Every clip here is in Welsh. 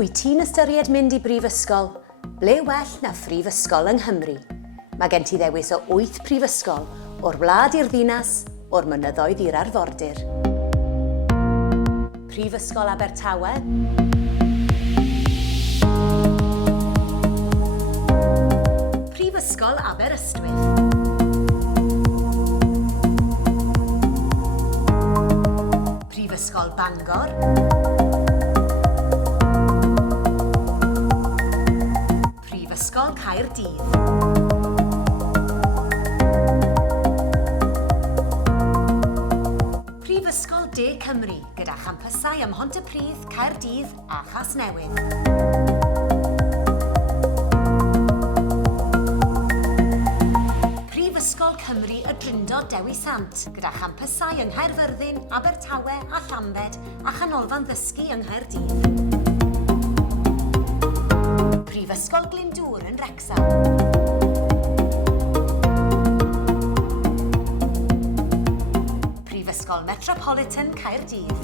Wyt ti'n ystyried mynd i brifysgol? Ble well na phrifysgol yng Nghymru? Mae gen ti ddewis o 8 prifysgol, o'r wlad i'r ddinas, o'r mynyddoedd i'r arfordir. Prifysgol Abertawe, Prifysgol Aberystwyth, Prifysgol Bangor, Prifysgol Caerdydd, Prifysgol De Cymru gyda champysau ym Mhontypridd, Caerdydd a Chasnewydd. Prifysgol Cymru y Drindod Dewi Sant gyda champysau yng Nghaerfyrddin, Abertawe a Llambed a chanolfan ddysgu yng Nghaerdydd. Prifysgol Glyndŵr yn Wrecsam. Prifysgol Metropolitan Caerdydd.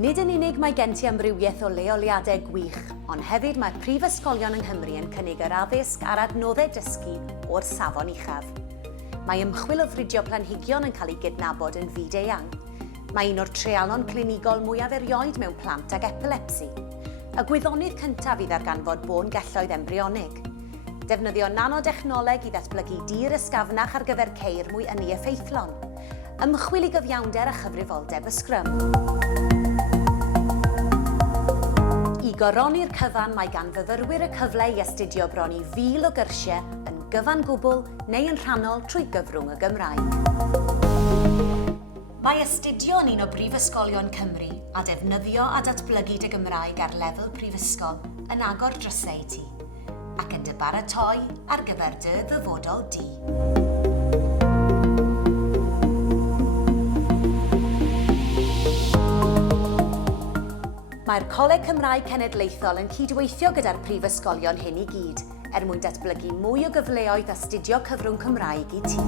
Nid yn unig mae gen ti amrywiaeth o leoliadau gwych, ond hefyd mae'r prifysgolion yng Nghymru yn cynnig yr addysg a'r adnoddau dysgu o'r safon uchaf. Mae ymchwil o fridio planhigion yn cael ei gydnabod yn fyd-eang. Mae un o'r treialon clinigol mwyaf erioed mewn plant ag epilepsi. Y gwyddonydd cyntaf i ddarganfod bôn gelloedd embryonig. Defnyddio nanodechnoleg i ddatblygu dir ysgafnach ar gyfer ceir mwy ynni effeithlon. Ymchwil i gyfiawnder a chyfrifoldeb y sgrym. I goroni'r cyfan mae gan fyfyrwyr y cyfle i astudio bron i 1000 o gyrsiau yn gyfan gwbl neu yn rhannol trwy gyfrwng y Gymraeg. Mae astudio yn un o brifysgolion Cymru a defnyddio a datblygu dy Gymraeg ar lefel prifysgol yn agor drysau i ti, ac yn dy baratoi ar gyfer dy ddyfodol di. Mae'r Coleg Cymraeg Cenedlaethol yn cydweithio gyda'r prifysgolion hyn i gyd mwyn datblygu mwy o gyfleoedd astudio cyfrwng Cymraeg i ti.